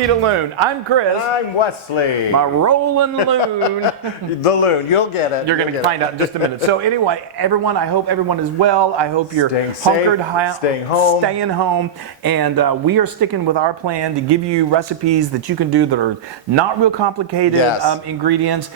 Feet of Loon. I'm Chris. And I'm Wesley. My rolling loon. The Loon. You'll get it. You're going to find out in just a minute. So anyway, everyone, I hope everyone is well. I hope you're hunkered, staying home. And we are sticking with our plan to give you recipes that you can do that are not real complicated ingredients.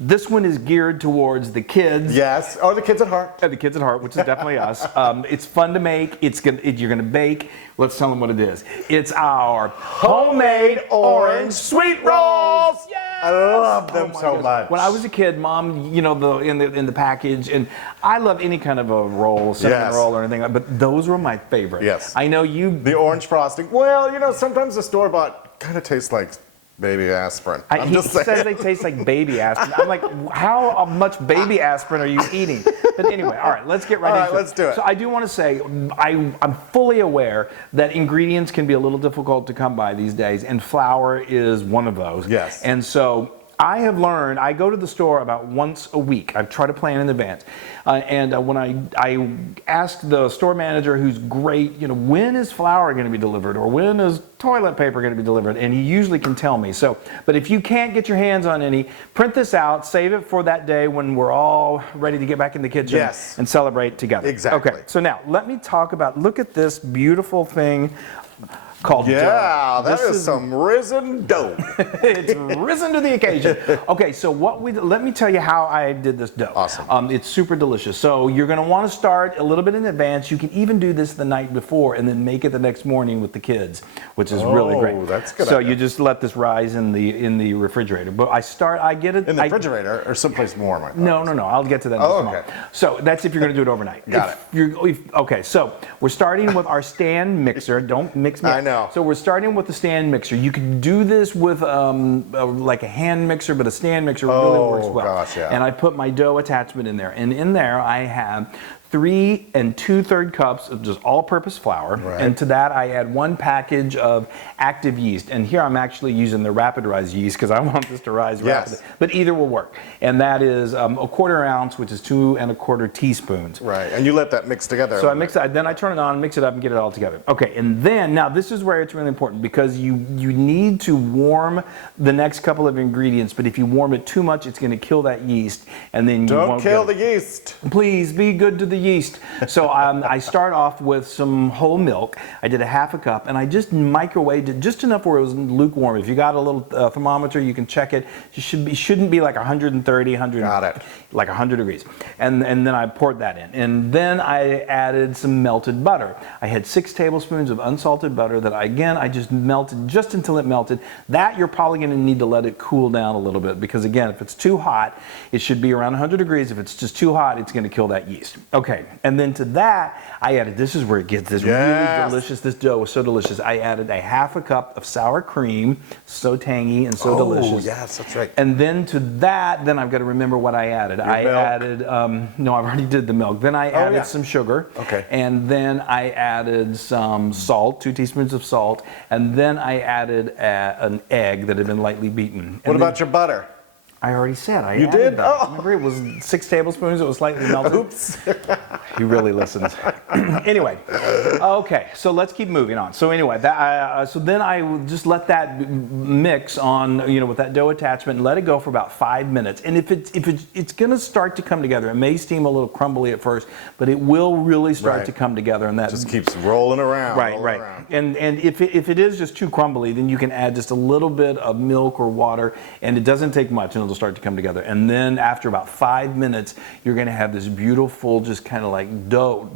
This one is geared towards the kids. Yes. Oh, the kids at heart. The kids at heart, which is definitely us. It's fun to make. You're going to bake. Let's tell them what it is. It's our homemade orange sweet rolls. Yes! I love them so much. When I was a kid, Mom, you know, in the package, and I love any kind of a roll, cinnamon roll or anything, but those were my favorite. Yes. I know you. The orange frosting. Well, you know, sometimes the store-bought kind of tastes like baby aspirin. He says they taste like baby aspirin. I'm like, how much baby aspirin are you eating? But anyway, all right, let's get right into it. Let's do it. So I do want to say, I'm fully aware that ingredients can be a little difficult to come by these days, and flour is one of those. Yes. And so I have learned, I go to the store about once a week. I try to plan in advance. When I ask the store manager, who's great, you know, when is flour going to be delivered, or when is toilet paper going to be delivered? And he usually can tell me. So, but if you can't get your hands on any, print this out, save it for that day when we're all ready to get back in the kitchen and celebrate together. Exactly. Okay, so now let me talk about, look at this beautiful thing called dough. That is some risen dough. It's risen to the occasion. Okay, so let me tell you how I did this dough. Awesome. It's super delicious. So you're going to want to start a little bit in advance. You can even do this the night before and then make it the next morning with the kids, which is really great. Oh, that's good. So you just let this rise in the refrigerator. But I get it in the refrigerator or someplace warm. No. I'll get to that in just a moment. So that's if you're going to do it overnight. Got it. Okay, so we're starting with our stand mixer. Don't mix me. I know. So we're starting with the stand mixer. You can do this with like a hand mixer, but a stand mixer really works well. Gosh, yeah. And I put my dough attachment in there. And in there I have 3 2/3 cups of just all-purpose flour, and to that I add 1 package of active yeast. And here I'm actually using the rapid rise yeast because I want this to rise rapidly. But either will work. And that is a 1/4 ounce, which is 2 1/4 teaspoons. Right, and you let that mix together. So I mix it, then I turn it on, mix it up, and get it all together. Okay, and then now this is where it's really important because you need to warm the next couple of ingredients. But if you warm it too much, it's going to kill that yeast, and then you won't kill the yeast. Please be good to the yeast. So I start off with some whole milk. I did a 1/2 cup, and I just microwaved it just enough where it was lukewarm. If you got a little thermometer, you can check it. It shouldn't be like 130, 100, like 100 degrees. And then I poured that in. And then I added some melted butter. I had 6 tablespoons of unsalted butter that I just melted just until it melted. That you're probably going to need to let it cool down a little bit because again, if it's too hot, it should be around 100 degrees. If it's just too hot, it's going to kill that yeast. Okay. And then to that, I added, this is where it gets this really delicious, this dough was so delicious. I added a 1/2 cup of sour cream, so tangy and so delicious. Oh, yes, that's right. And then to that, then I've got to remember what I added. Added, no, I already did the milk. Then I added some sugar. Okay. And then I added some salt, 2 teaspoons of salt. And then I added an egg that had been lightly beaten. What about your butter? I already said I You added did? that. Oh. Remember, it was 6 tablespoons. It was slightly melted. Oops. He really listens. Anyway, okay, so let's keep moving on. So anyway, so then I will just let that mix on, you know, with that dough attachment and let it go for about 5 minutes. And if it's going to start to come together, it may seem a little crumbly at first, but it will really start to come together. And that just keeps rolling around. Right. And if it is just too crumbly, then you can add just a little bit of milk or water, and it doesn't take much, and it'll start to come together. And then after about 5 minutes, you're going to have this beautiful, just kind of like dough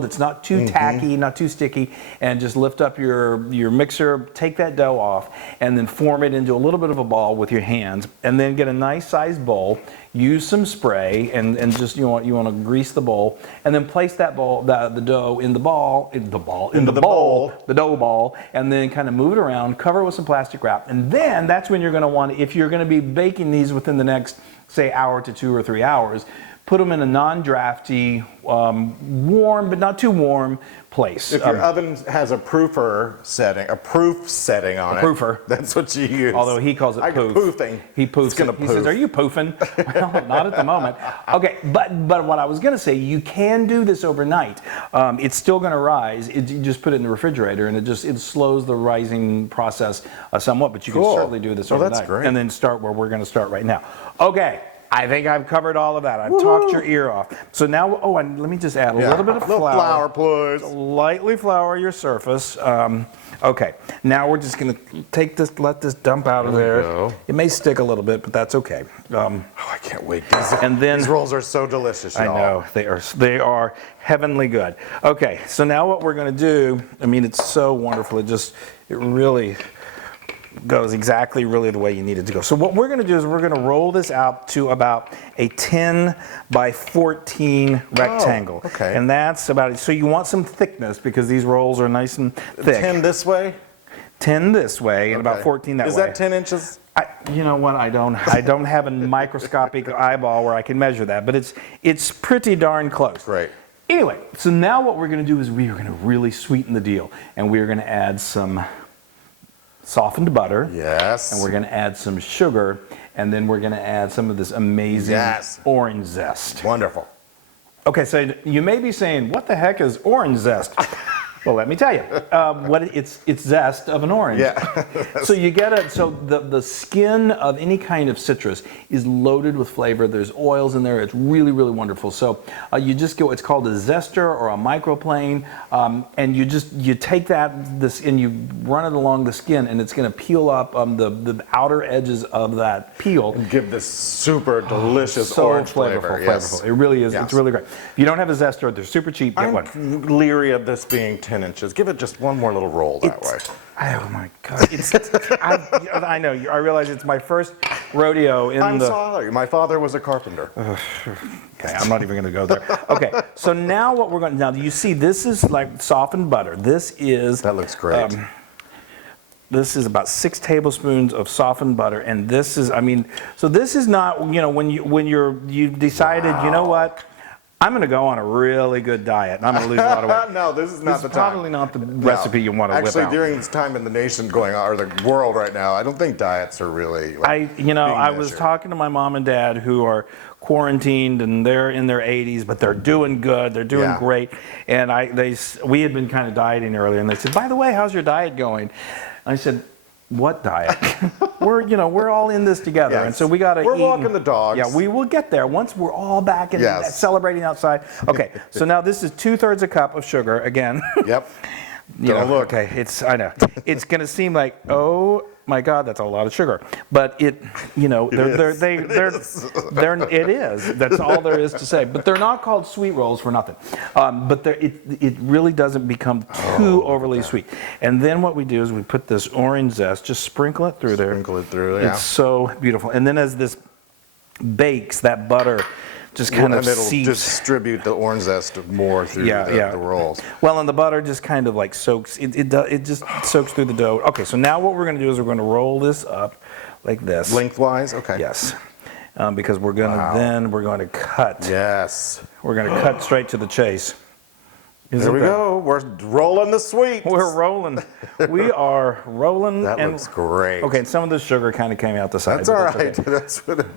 that's not too tacky, not too sticky, and just lift up your mixer, take that dough off, and then form it into a little bit of a ball with your hands, and then get a nice sized bowl. Use some spray and just you want to grease the bowl, and then place that bowl, the dough in the bowl, the dough ball, and then kind of move it around, cover it with some plastic wrap, and then that's when you're going to want, if you're going to be baking these within the next, say, hour to 2 or 3 hours, put them in a non-drafty, warm but not too warm place. If your oven has a proof setting on it. Proofer. That's what you use. Although he calls it poof. Poofing. He poofs. It's gonna He poof. says, "Are you poofing?" Well, not at the moment. Okay, but what I was going to say, you can do this overnight. It's still going to rise. You just put it in the refrigerator, and it slows the rising process somewhat. But you can certainly do this overnight. That's great. And then start where we're going to start right now. Okay. I think I've covered all of that. I've talked your ear off. So now, and let me just add a little bit of flour. Please. Lightly flour your surface. Okay, now we're just going to take this, let this dump out of there. Go. It may stick a little bit, but that's okay. I can't wait. These rolls are so delicious, y'all. I know, they are heavenly good. Okay, so now what we're going to do, I mean, it's so wonderful. It really goes exactly really the way you need it to go. So what we're going to do is we're going to roll this out to about a 10 by 14 rectangle. Okay. And that's about it. So you want some thickness because these rolls are nice and thick. 10 this way? 10 this way and about 14 that way. Is that 10 inches? You know what? I don't have a microscopic eyeball where I can measure that, but it's pretty darn close. Right. Anyway, so now what we're going to do is we are going to really sweeten the deal, and we are going to add some softened butter. Yes. And we're going to add some sugar, and then we're going to add some of this amazing orange zest. Wonderful. Okay, so you may be saying, what the heck is orange zest? Well, let me tell you, it's zest of an orange. Yeah. So you get it. So the skin of any kind of citrus is loaded with flavor. There's oils in there. It's really, really wonderful. So you just go. It's called a zester or a microplane, and you take this and you run it along the skin, and it's going to peel up the outer edges of that peel. And give this super delicious So orange flavorful, flavor. Yes. flavorful. It really is. Yes. It's really great. If you don't have a zester, they're super cheap. Get one. I'm leery of this being 10 inches. Give it just one more little roll that way. Oh my God! I know. I realize it's my first rodeo in I'm sorry. My father was a carpenter. Okay, I'm not even going to go there. Okay, so now what we're going to... Now, you see, this is like softened butter. That looks great. This is about 6 tablespoons of softened butter, and this is, so this is not, when you decided, you know what, I'm going to go on a really good diet, and I'm going to lose a lot of weight. No, this is not the time. This is probably not the recipe you want to whip out. Actually, during this time in the nation going on, or the world right now, I don't think diets are really. I was talking to my mom and dad who are quarantined, and they're in their 80s, but they're doing good. They're doing great. And we had been kind of dieting earlier, and they said, "By the way, how's your diet going?" And I said, "What diet? we're all in this together, and so we got to eat. We're walking the dogs. Yeah, we will get there once we're all back and celebrating outside. Okay, so now this is 2/3 a cup of sugar again. Yep. Look. Okay, I know. It's going to seem like, oh my God, that's a lot of sugar, but it is. That's all there is to say. But they're not called sweet rolls for nothing. But it really doesn't become too overly sweet. And then what we do is we put this orange zest, just sprinkle it through there. Sprinkle it through. Yeah. It's so beautiful. And then as this bakes, that butter just kind of it'll seeps. distribute the orange zest more through the rolls. Well, and the butter just kind of like soaks. It just soaks through the dough. Okay, so now what we're going to do is we're going to roll this up like this. Lengthwise, okay. Yes, because we're going to cut. Yes. We're going to cut straight to the chase. There we go. We're rolling the sweets. We're rolling. We are rolling. That looks great. Okay, and some of the sugar kind of came out the side. That's all right. Okay.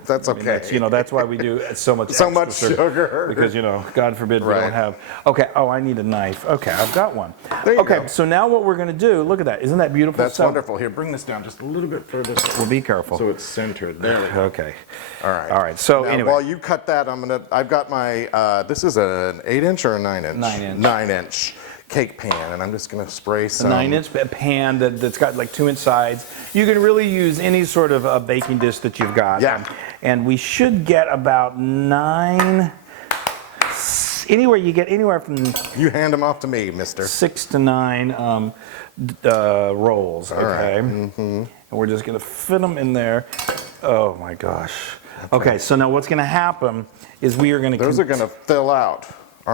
That's okay. That's why we do so much. Sugar. Because God forbid we don't have. Okay. Oh, I need a knife. Okay, I've got one. There you go. So now what we're going to do? Look at that. Isn't that beautiful? That's wonderful. Here, bring this down just a little bit further. Well, be careful. So it's centered. There we go. Okay. All right. All right. So now, anyway, while you cut that, I've got my. This is an 8-inch or a 9-inch. 9-inch. 9-inch. Cake pan, and I'm just going to spray some. A 9-inch pan that's got like 2-inch sides. You can really use any sort of a baking dish that you've got. Yeah. And we should get about 9. You get anywhere from. You hand them off to me, mister. 6 to 9 rolls. All okay. Right. Mm-hmm. And we're just going to fit them in there. Oh my gosh. Okay. So now what's going to happen is we are going to. Those are going to fill out.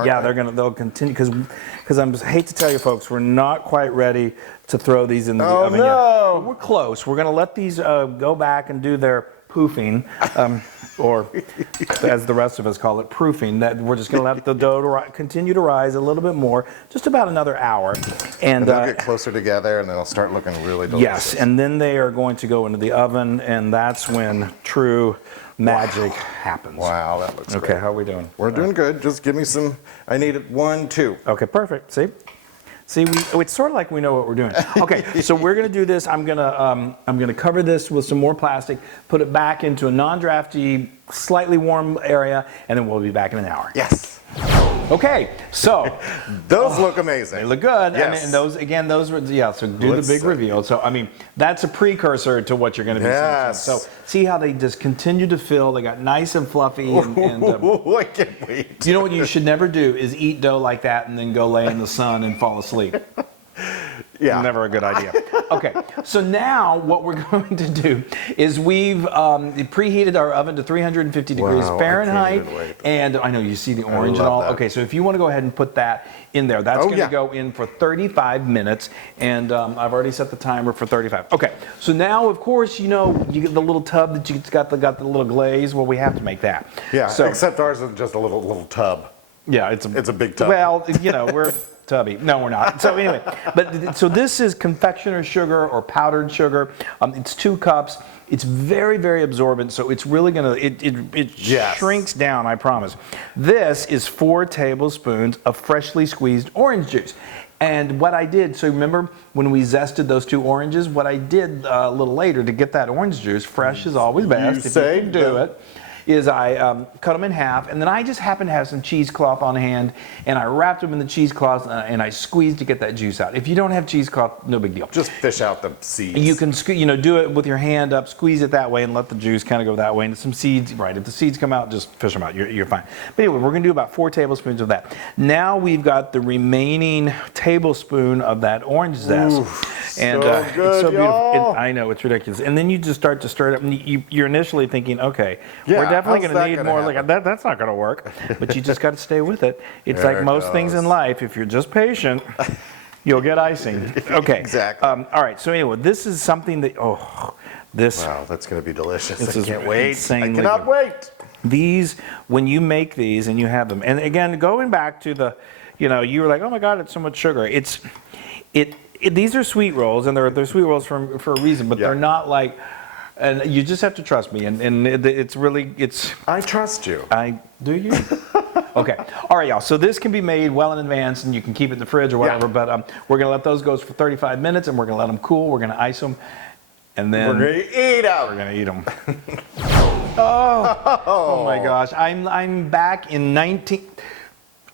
Yeah, they'll continue because I hate to tell you folks, we're not quite ready to throw these in the oven yet. No. We're close. We're going to let these go back and do their poofing, or as the rest of us call it, proofing. That we're just going to let the dough continue to rise a little bit more, just about another hour. And they'll get closer together, and they'll start looking really delicious. Yes, and then they are going to go into the oven, and that's when true magic happens. Wow, that looks great. Okay, how are we doing? We're doing good. Just give me some. I need it 1, 2. Okay, perfect. See, it's sort of like we know what we're doing. Okay, so we're gonna do this. I'm gonna cover this with some more plastic, put it back into a non-drafty, slightly warm area, and then we'll be back in an hour. Yes. Okay, so Those look amazing. they look good. Yes. And those were, yeah, so do Let's the big see. reveal. So, I mean, that's a precursor to what you're going to be Yes. seeing. So, see how they just continue to fill. They got nice and fluffy. I can't wait. You know what you should never do is eat dough like that and then go lay in the sun and fall asleep. Yeah. Never a good idea. Okay, so now what we're going to do is we've preheated our oven to 350 degrees Wow, I Fahrenheit. can't even wait. And I know you see the orange and love all. that. Okay, so if you want to go ahead and put that in there, that's Oh, going to yeah. go in for 35 minutes. And I've already set the timer for 35. Okay, so now, of course, you know, you get the little tub that you got the little glaze. Well, we have to make that. Yeah, So, except ours is just a little tub. yeah, It's a big tub. Well, you know, we're tubby. No, we're not. So anyway, so this is confectioner's sugar or powdered sugar. It's 2 cups. It's very, very absorbent, so it's really gonna, it Yes. shrinks down, I promise. This is 4 tablespoons of freshly squeezed orange juice. And what I did, so remember when we zested those 2 oranges, what I did a little later to get that orange juice, fresh is always best, if you can do it, is I cut them in half, and then I just happened to have some cheesecloth on hand, and I wrapped them in the cheesecloth, and I squeezed to get that juice out. If you don't have cheesecloth, no big deal. Just fish out the seeds. You can do it with your hand up, squeeze it that way, and let the juice kind of go that way. And some seeds, right? If the seeds come out, just fish them out. You're fine. But anyway, we're going to do about 4 tablespoons of that. Now we've got the remaining tablespoon of that orange zest. And so it's good, so beautiful. y'all. I know, it's ridiculous. And then you just start to stir it up, and you're initially thinking, okay, Yeah, we're definitely how's going that to need gonna more. happen? Like that's not going to work. But you just got to stay with it. It's There like it most things goes. in life. If you're just patient, you'll get icing. Okay. Exactly. All right. So anyway, this is something that this Wow, that's going to be delicious. This I is can't wait. I insanely cannot good. wait. these when you make these and you have them. And again, going back to the, you were like, oh my God, it's so much sugar. These are sweet rolls, and they're sweet rolls for a reason, but Yeah. they're not like. And you just have to trust me, and it's really. I trust you. Do you? Okay. All right, y'all. So this can be made well in advance, and you can keep it in the fridge or whatever. Yeah. But we're gonna let those go for 35 minutes, and we're gonna let them cool. We're gonna ice them, and then We're going to eat out. we're gonna eat them. Oh my gosh! I'm back in 19.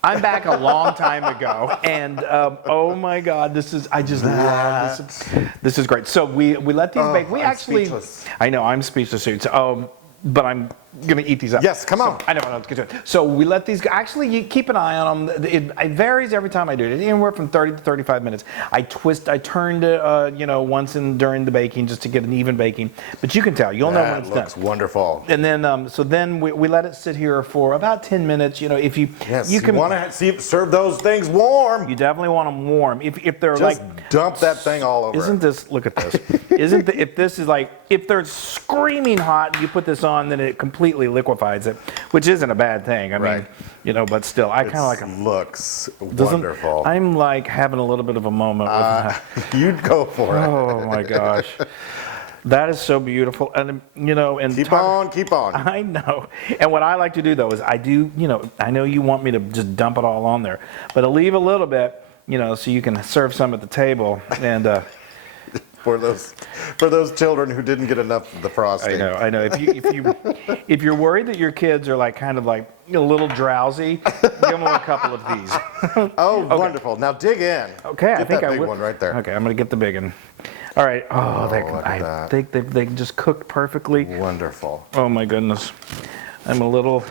I'm back a long time ago, and oh my God, I just love this. This is great. So we let these bake. We I'm actually, speechless. I know I'm speechless too. So, but I'm gonna eat these up. Yes, come on. I know. Let's get to it. So we let these. Actually, you keep an eye on them. It varies every time I do it. Anywhere from 30 to 35 minutes. I turned it, once during the baking just to get an even baking. But you can tell. You'll know when it's That done. looks wonderful. And then, so then we let it sit here for about 10 minutes. If you Yes, you can, want to serve those things warm. you definitely want them warm. If they're Just like, dump that thing all over. isn't this? Look at this. If they're screaming hot, you put this on, then it completely liquefies it, which isn't a bad thing. I Right. mean, but still, I kind of like them. Looks wonderful. I'm like having a little bit of a moment with that. You'd go for it. Oh my gosh. That is so beautiful, and and Keep on. I know. And what I like to do though is I know you want me to just dump it all on there, but I leave a little bit, so you can serve some at the table. And For those children who didn't get enough of the frosting. I know. If you're worried that your kids are like kind of like a little drowsy, give them a couple of these. Oh, wonderful. Now dig in. Okay, Get I think that I big would. one right there. Okay, I'm gonna get the big one. All right. look at I that. think they just cooked perfectly. Wonderful. Oh my goodness. I'm a little.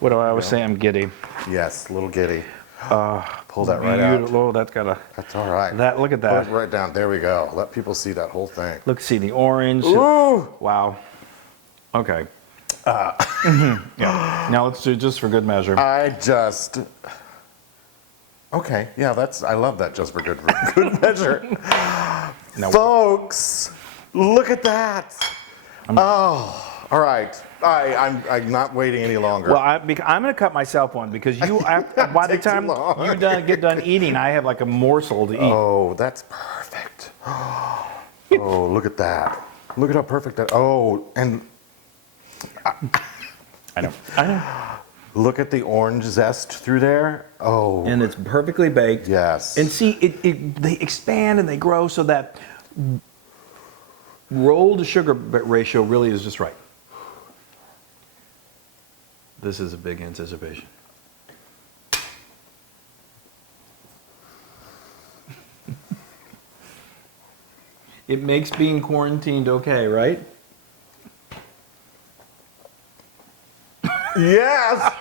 What do I always say? I'm giddy. Yes, little giddy. Pull that right out. Beautiful. Oh, that's got a. That's all right. Look at Put that. it right down. There we go. Let people see that whole thing. Look, see the orange. Ooh. Wow. Okay. Yeah. Now let's do just for good measure. Okay. Yeah, I love that just for good measure. Now, Folks, look at that. All right, I'm not waiting any longer. Well, I'm going to cut myself one because by the Take too time long. you get done eating, I have like a morsel to eat. Oh, that's perfect. Oh, look at that. Look at how perfect that. Oh, and I know. look at the orange zest through there. Oh, And it's perfectly baked. yes. And see, they expand and they grow so that roll to sugar ratio really is just right. This is a big anticipation. It makes being quarantined okay, right? Yes.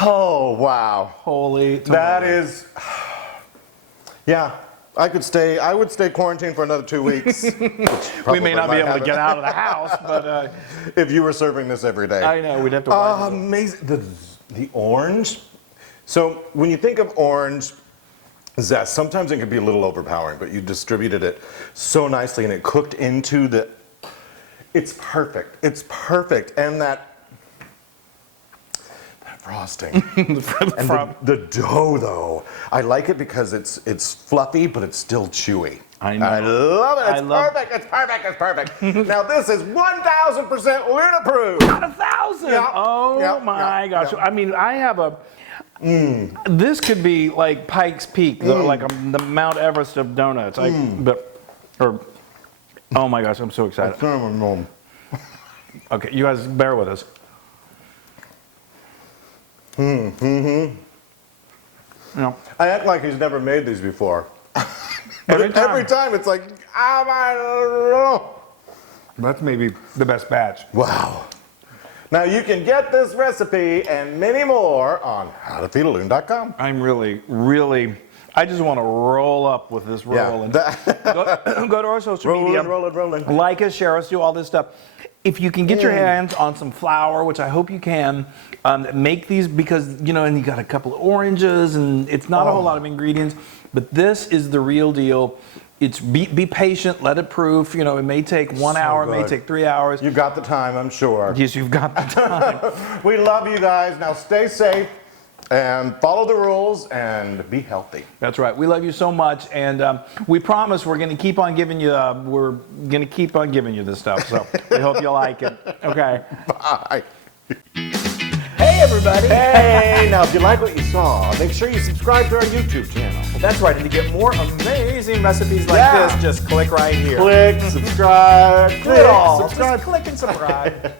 Oh, wow. Holy That tomato. is. Yeah, I would stay quarantined for another 2 weeks. We may not be able to get out of the house, but If you were serving this every day. I know we'd have to. Wait Amazing. The orange. So when you think of orange zest, sometimes it can be a little overpowering, but you distributed it so nicely and it cooked into the. It's perfect. It's perfect. And that frosting. And the dough, though. I like it because it's fluffy, but it's still chewy. I know. I love it. It's I love- perfect. It's perfect. It's perfect. Now, this is 1,000% Loon approved. 1,000. Yeah. Oh Yeah. my Yeah. gosh! Yeah. I mean, I have a. This could be like Pikes Peak, like the Mount Everest of donuts. Oh my gosh! I'm so excited. Okay, you guys bear with us. You know, I act like he's never made these before. every time. Every time it's like, oh That's maybe the best batch. wow. Now you can get this recipe and many more on howtofeedaloon.com. I'm really. I just want to roll up with this roll and go to our social media. Rolling. Like us, share us, do all this stuff. If you can get your hands on some flour, which I hope you can, make these because, and you got a couple of oranges and it's not a whole lot of ingredients, but this is the real deal. It's be patient, let it proof. It may take 1 hour, it may good. take 3 hours. You've got the time, I'm sure. Yes, you've got the time. We love you guys. Now stay safe and follow the rules and be healthy. That's right. We love you so much, and we promise we're going to keep on giving you. This stuff. So we hope you like it. Okay. Bye. Hey, everybody. Hey, now if you like what you saw, make sure you subscribe to our YouTube channel. That's right. And to get more amazing recipes like Yeah. this, just click right here. Click, subscribe, Do it all. subscribe. Just click and subscribe.